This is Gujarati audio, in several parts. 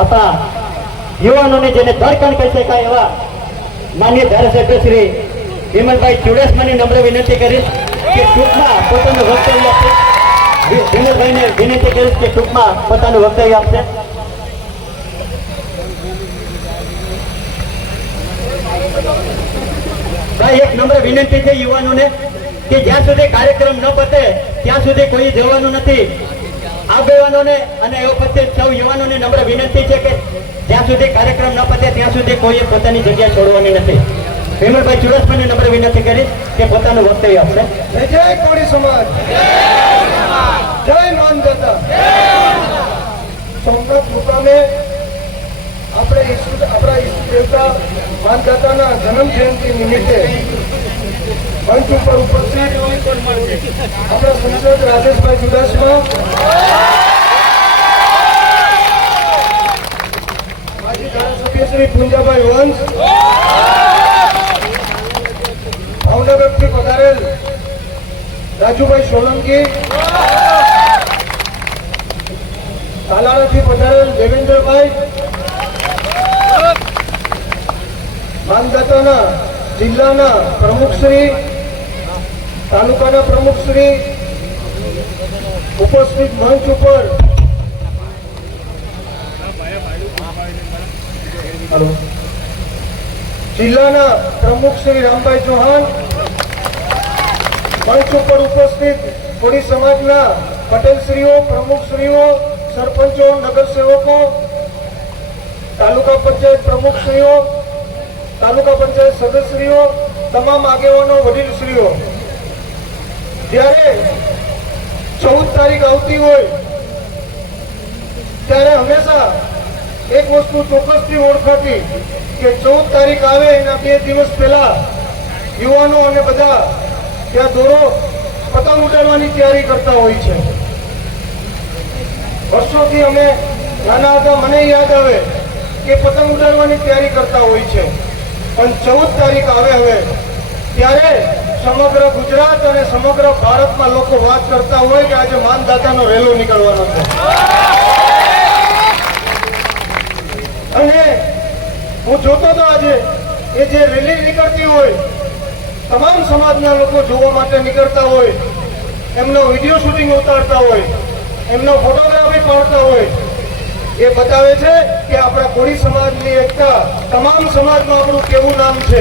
આપણા યુવાનોને જેને ધરકણ કહી શકાય એવા માન્ય ધારાસભ્ય શ્રી વિમલભાઈ ચુડાસમાની નમ્ર વિનંતી કરીશ કે ટૂંકમાં પોતાનું વક્તવ્ય આપશે. વિમલભાઈને વિનંતી કરીશ કે ટૂંકમાં પોતાનું વક્તવ્ય આપશે. એક નમ્ર વિનંતી છે યુવાનોને કે જ્યાં સુધી કાર્યક્રમ ન પતે, ત્યાં સુધી કોઈ જવાનું નથી. આગેવાનોને અને એ વખતે સૌ યુવાનોને નમ્ર વિનંતી છે કે જ્યાં સુધી કાર્યક્રમ ન પતે ત્યાં સુધી કોઈએ પોતાની જગ્યા છોડવાની નથી. ભીમલભાઈ ચુડાસમાને નમ્ર વિનંતી કરીશ કે પોતાનું વક્તવ્ય આપશે જય કોળી સમાજ. જય માનદાતા સોમનાથ મુકામે આપણે આપણા ઈષ્ટ દેવતા માનદાતાના જન્મ જયંતિ નિમિત્તે મંચ ઉપર રાજેશભાઈ ચુડાસમા. માજી શ્રી પુંજાભાઈ વંશ ભાવનગરથી પધારેલ રાજુભાઈ સોલંકી. તાલાળાથી પધારેલ દેવેન્દ્રભાઈ. માનદાતાના જિલ્લાના પ્રમુખશ્રી તાલુકાના પ્રમુખ શ્રી ઉપસ્થિત મંચ ઉપર જિલ્લાના પ્રમુખ શ્રી રામભાઈ ચૌહાણ મંચ ઉપર ઉપસ્થિત કોળી સમાજના પટેલશ્રીઓ પ્રમુખશ્રીઓ સરપંચો, નગરસેવકો, તાલુકા પંચાયત પ્રમુખશ્રીઓ તાલુકા પંચાયત સદસ્યશ્રીઓ, તમામ આગેવાનો, વડીલશ્રીઓ જ્યારે ચૌદ તારીખ આવતી હોય, ત્યારે હંમેશા એક વસ્તુ ચોક્કસથી ઓળખાતી કે ચૌદ તારીખ આવે એના બે દિવસ પહેલા યુવાનો અને બધા ત્યાં દોરો પતંગ ઉડાડવાની તૈયારી કરતા હોય છે. વર્ષોથી અમે નાના હતા, મને યાદ આવે કે પતંગ ઉડાડવાની તૈયારી કરતા હોય છે. પણ ચૌદ તારીખ આવે હવે, ત્યારે સમગ્ર ગુજરાત અને સમગ્ર ભારતમાં લોકો વાત કરતા હોય કે આજે માનદાતાનો રેલો નીકળવાનો છે. અને હું જોતો હતો આજે એ જે રેલી નીકળતી હોય, તમામ સમાજના લોકો જોવા માટે નીકળતા હોય, એમનો વીડિયો શૂટિંગ ઉતારતા હોય, એમનો ફોટોગ્રાફી પાડતા હોય, એ બતાવે છે કે આપણા કોળી સમાજની એકતા, તમામ સમાજમાં આપણું કેવું નામ છે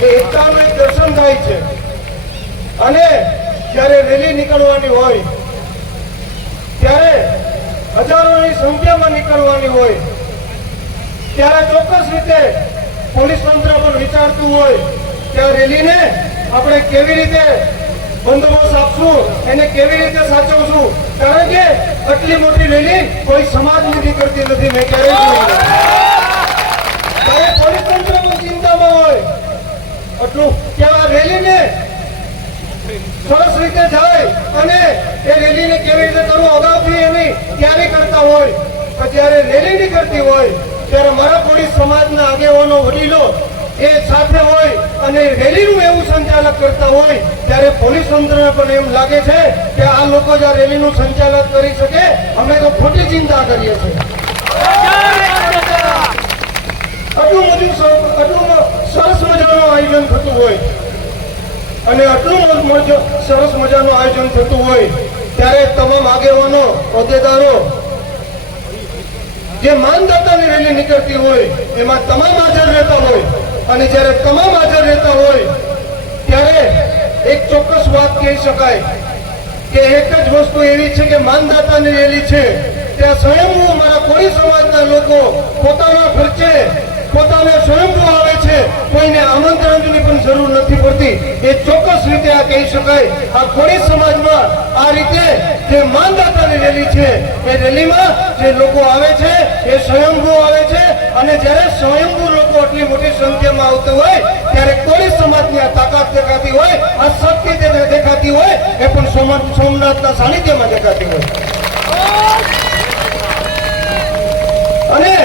એ એકતાનું એક દર્શન થાય છે. અને જ્યારે રેલી નીકળવાની હોય, ત્યારે હજારોની સંખ્યામાં નીકળવાની હોય, ત્યારે ચોક્કસ રીતે પોલીસ તંત્ર પણ વિચારતું હોય ત્યાં રેલીને આપણે કેવી રીતે બંદોબસ્ત આપશું, એને કેવી રીતે સાચવશું, કારણ કે આટલી મોટી રેલી કોઈ સમાજ નથી કરતી નથી, મેં ક્યારેય પોલીસ તંત્ર પણ ચિંતામાં હોય, આટલું ત્યાં રેલીને રીતે થાય અને એ રેલીને કેવી રીતે કરવું અગાઉથી એની તૈયારી કરતા હોય. જ્યારે રેલી નીકળતી હોય, ત્યારે મારા પોલીસ સમાજના આગેવાનો, વડીલો એ સાથે હોય અને રેલીનું એવું સંચાલક કરતા હોય, ત્યારે પોલીસ તંત્રને પણ એમ લાગે છે કે આ લોકો જ આ રેલીનું સંચાલક કરી શકે. અમે તો ખોટી ચિંતા કરીએ છીએ. આટલું બધું સરસ મજાનું આયોજન થતું હોય. અને આટલું સરસ મજાનું આયોજન થતું હોય, ત્યારે તમામ આગેવાનો, હોદ્દેદારો, જે માનદાતાની રેલી નીકળતી હોય, એમાં તમામ હાજર રહેતા હોય, અને જ્યારે તમામ હાજર રહેતા હોય, ત્યારે એક ચોક્કસ વાત કહી શકાય કે એક જ વસ્તુ એવી છે કે માનદાતાની રેલી છે. ત્યાં સ્વયંભૂ મારા કોળી સમાજના લોકો પોતાના ખર્ચે, પોતાના સ્વયંભૂ છે, કોઈને આમંત્રણની પણ જરૂર નથી પડતી. એ ચોક્કસ રીતે આ કહી શકાય. આ કોળી સમાજમાં આ રીતે જે માનદાતાની રેલી છે, એ રેલીમાં જે લોકો આવે છે, એ સ્વયંભૂ આવે છે અને જ્યારે સ્વયંભૂ લોકો આટલી મોટી સંખ્યામાં આવતા હોય, ત્યારે કોળી સમાજની આ તાકાત દેખાતી હોય, આ શક્તિ જે દેખાતી હોય, એ પણ સોમ- સોમનાથના સાનિધ્યમાં દેખાતી હોય. અને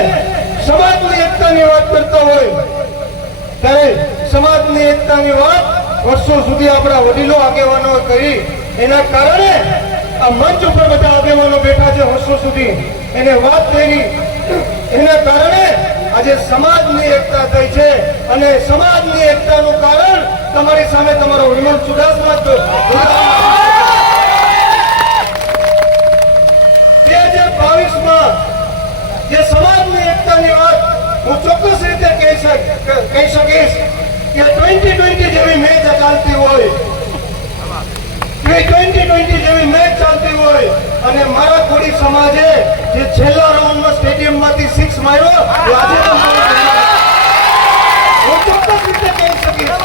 સમાજની એકતાની વાત કરતા હોય સમાજની એકતાની વાત વર્ષો સુધી આપણા વડીલો આગેવાનો કરી. એના કારણે આ મંચ ઉપર બધા આગેવાનો બેઠા છે વર્ષો સુધી. એને વાત કરી. એના આજે સમાજની એકતા થઈ છે અને સમાજની એકતાનું કારણ તમારી સામે તમારો વિમલ ચુડાસમા જ હજાર બાવીસમાં જે સમાજની એકતાની વાત હું ચોક્કસ રીતે કહી શકીશ. કે ટ્વેન્ટી ટ્વેન્ટી જેવી મેચ ચાલતી હોય ટ્વેન્ટી ટ્વેન્ટી જેવી મેચ ચાલતી હોય અને મારા કોળી સમાજે જે છેલ્લા રાઉન્ડમાં સ્ટેડિયમમાંથી સિક્સ માર્યો આજે. હું ચોક્કસ રીતે કહી શકીશ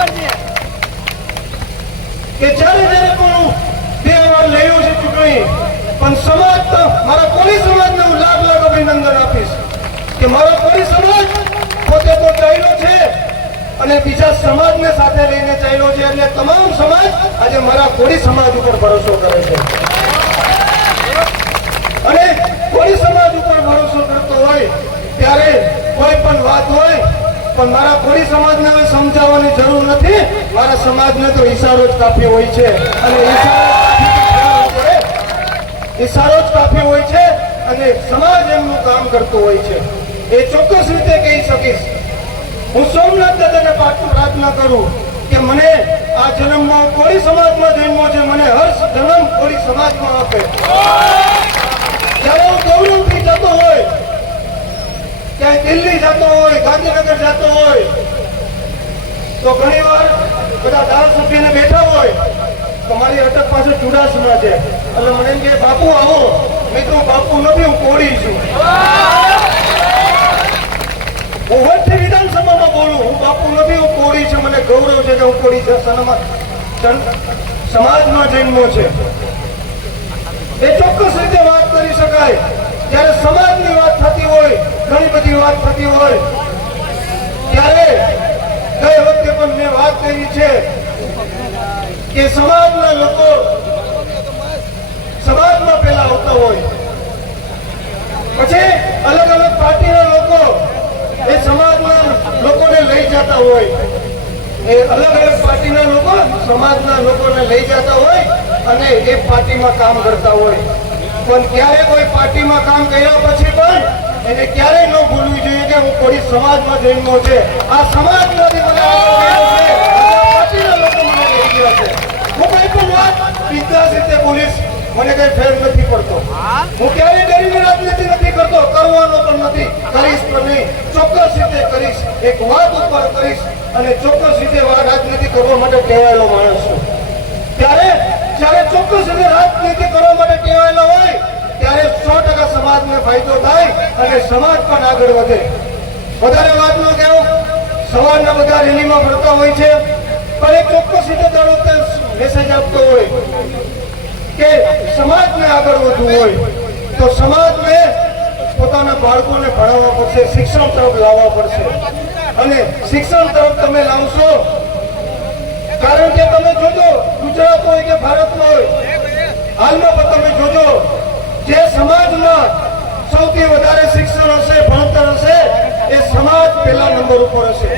કે જ્યારે જ્યારે પણ હું બે વાર લડ્યો છે ચૂંટણી, પણ સમાજ મારા કોળી સમાજને હું લાખ લાખ અભિનંદન આપીશ કે મારો અને બીજા સમાજને સાથે લઈને ચાલ્યો છે એટલે તમામ સમાજ આજે મારા કોળી સમાજ ઉપર ભરોસો કરે છે. અને કોળી સમાજ ઉપર ભરોસો કરતો હોય ત્યારે કોઈ પણ વાત હોય, પણ મારા કોળી સમાજને હવે સમજાવવાની જરૂર નથી. મારા સમાજને તો ઈશારો જ કાપ્યો હોય છે. અને ઈશારો જ કાપ્યો હોય છે અને સમાજ એમનું કામ કરતો હોય છે. એ ચોક્કસ રીતે કહી શકીશ. હું સોમનાથ દાદાને પ્રાર્થના કરું કે મને આ જન્મમાં કોળી સમાજમાં જન્મો છે, મને હર્ષ જન્મ કોળી સમાજમાં આપે. જ્યારે હું ગૌરવથી જતો હોય, ક્યાંય દિલ્હી જતો હોય, ગાંધીનગર જતો હોય, તો ઘણી વાર બધા ધારાસભ્યને બેઠા હોય, તો મારી અટક પાસે ચુડાસમા છે. એટલે મને કે, બાપુ, આવો. મેં તો બાપુ નથી હું કોળી છું હું વચ્ચે વિધાનસભામાં બોલું હું બાપુ નથી હું કોળી છે મને ગૌરવ છે કે હું સમાજમાં જન્મો છે. એ ચોક્કસ રીતે વાત કરી શકાય. જ્યારે સમાજની વાત થતી હોય, ઘણી બધી વાત થતી હોય, ત્યારે ગઈ વખતે પણ મેં વાત કરી છે કે સમાજના લોકો સમાજમાં પેલા આવતા હોય. પછી અલગ અલગ પાર્ટીના લોકો એ સમાજના લોકોને લઈ જતા હોય. એ અલગ અલગ પાર્ટીના લોકો સમાજના લોકોને લઈ જતા હોય અને એ પાર્ટીમાં કામ કરતા હોય. પણ ક્યારે કોઈ પાર્ટીમાં કામ કર્યા પછી પણ એને ક્યારેય ન ભૂલવું જોઈએ કે હું કોઈ સમાજમાં જન્મો છે. આ સમાજમાંથી મને પાર્ટીના લોકો મને લઈ ગયા છે. હું કઈ પણ વાત મને કઈ ફેર નથી પડતો. હું? ક્યારેય ગરીબી રાજનીતિ નથી કરતો કરવાનો પણ નથી કરીશ પણ નહીં ચોક્કસ રીતે કરીશ એક વાત ઉપર કરીશ અને ચોક્કસ રીતે રાજનીતિ કરવા માટે ટેવાયેલો માણસ છું. ત્યારે જ્યારે ચોક્કસ રીતે રાજનીતિ કરવા માટે ટેવાયેલો હોય, ત્યારે સો ટકા સમાજને ફાયદો થાય અને સમાજ પણ આગળ વધે. વધારે વાત ન કહેવું સવારના બધા રેલીમાં ફરતા હોય છે, પણ એક ચોક્કસ રીતે દળો મેસેજ આપતો હોય કે સમાજને આગળ વધવું હોય, તો સમાજને પોતાના બાળકોને ભણાવવા પડશે, શિક્ષણ તરફ લાવવા પડશે. અને શિક્ષણ તરફ તમે લાવશો. કારણ કે તમે જોજો, ગુજરાત હોય કે ભારત હોય, હાલમાં તમે જોજો, જે સમાજમાં સૌથી વધારે શિક્ષણ હશે, ભણતર હશે, એ સમાજ પહેલા નંબર ઉપર હશે.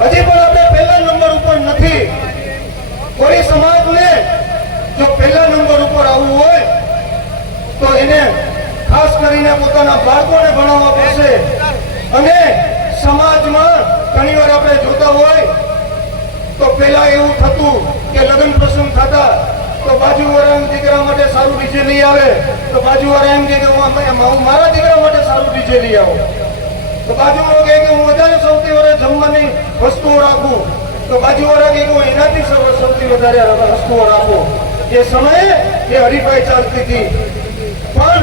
હજી પણ આપણે પહેલા નંબર ઉપર નથી. કોઈ સમાજને જો પહેલા નંબર ઉપર આવવું હોય, તો એને ખાસ કરીને પોતાના બાળકોને ભણાવવા પડશે. અને સમાજમાં ઘણીવાર આપણે જોતા હોય, તો પેલા એવું થતું કે લગ્ન પ્રસંગ થતા, તો બાજુવાળાના દીકરા માટે સારું ડીજે લઈ આવે, તો બાજુવાળા એમ કે હું મારા દીકરા માટે સારું ડીજે લઈ આવો. તો બાજુવાળો કહે કે હું વધારે સૌથી વધારે જમવાની વસ્તુઓ રાખું. તો બાજુવાળા કે હું એનાથી સૌથી વધારે વસ્તુઓ રાખું. એ સમયે એ હરીફાઈ ચાલતી હતી. પણ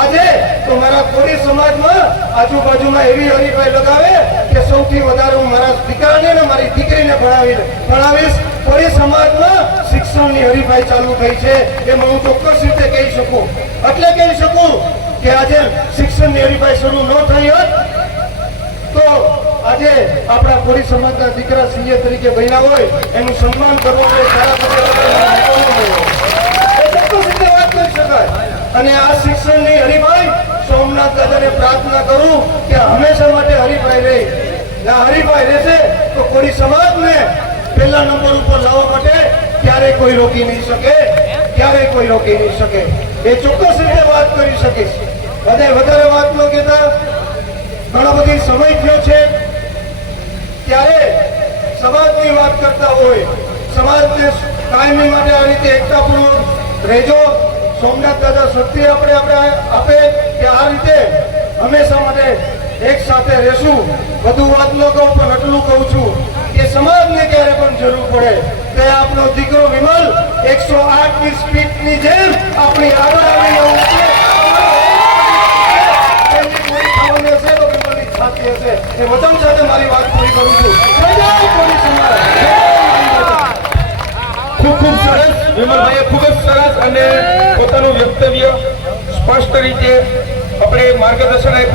આજે તો મારા કોળી સમાજમાં આજુબાજુમાં એવી હરીફાઈ લગાવે કે સૌથી વધારે હું મારા દીકરાને ને મારી દીકરીને ભણાવી ભણાવીશ. કોળી સમાજમાં શિક્ષણની હરીફાઈ ચાલુ થઈ છે. એમાં હું ચોક્કસ રીતે કહી શકું. એટલે કહી શકું કે આજે શિક્ષણની હરીફાઈ શરૂ ન થઈ હોત, તો આજે આપણા કોળી સમાજના દીકરા સીએ તરીકે બન્યા હોય, એનું સન્માન કરવા સારા કરી શકાય. અને આ શિક્ષણની હરિભાઈ સોમનાથ દાદાને પ્રાર્થના કરું કે હંમેશા માટે હરિભાઈ રહે. આ હરીફાઈ રહેશે તો કોળી સમાજને પહેલા નંબર ઉપર લાવવા માટે ક્યારે કોઈ રોકી નહીં શકે, ક્યારેય કોઈ રોકી નહીં શકે. એ ચોક્કસ રીતે વાત કરી શકીશ. બધે વધારે વાત ન કહેતા. ઘણા બધી સમય થયો છે. ત્યારે સમાજની વાત કરતા હોય, સમાજને કાયમી માટે આ રીતે એકતાપૂર્વક રહેજો. સોમનાથ દાદા શક્તિ આપણે આપણે આપે કે આ રીતે હંમેશા માટે એક સાથે રહેશું. બધું વાત ન કહું પણ એટલું કહું છું કે સમાજને ક્યારે પણ જરૂર પડે તે આપણો દીકરો વિમલ એકસો આઠની સ્પીડની જેમ આપણી આગળ આવી રહ્યો છે. સાથે હશે એ વચન સાથે મારી વાત પૂરી કરું છું. સમાજ. ખૂબ ખૂબ સરસ. વિમલભાઈએ ખૂબ જ સરસ અને પોતાનું વ્યક્તવ્ય સ્પષ્ટ રીતે આપણે માર્ગદર્શન આપ્યું.